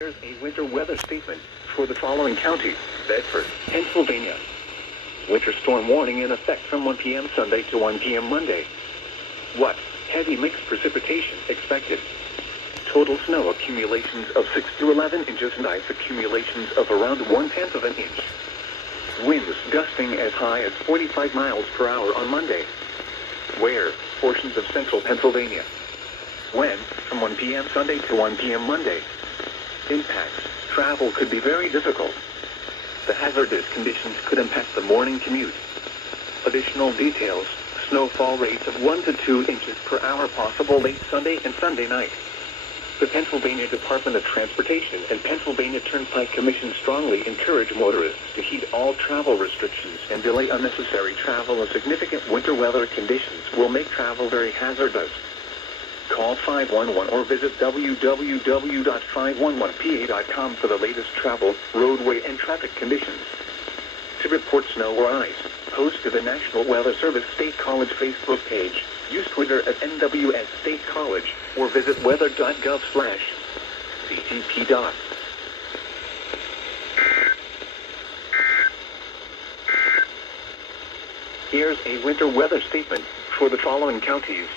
Here's a winter weather statement for the following counties: Bedford, Pennsylvania. Winter storm warning in effect from 1 p.m. Sunday to 1 p.m. Monday. What? Heavy mixed precipitation expected. Total snow accumulations of 6 to 11 inches and ice accumulations of around 1/10 of an inch. Winds gusting as high as 45 miles per hour on Monday. Where? Portions of central Pennsylvania. When? From 1 p.m. Sunday to 1 p.m. Monday. Impacts. Travel could be very difficult. The hazardous conditions could impact the morning commute. Additional details. Snowfall rates of 1 to 2 inches per hour possible late Sunday and Sunday night. The Pennsylvania Department of Transportation and Pennsylvania Turnpike Commission strongly encourage motorists to heed all travel restrictions and delay unnecessary travel as significant winter weather conditions will make travel very hazardous. Call 511 or visit www.511pa.com for the latest travel, roadway, and traffic conditions. To report snow or ice, post to the National Weather Service State College Facebook page, use Twitter at NWS State College, or visit weather.gov/ctp. Here's a winter weather statement for the following counties: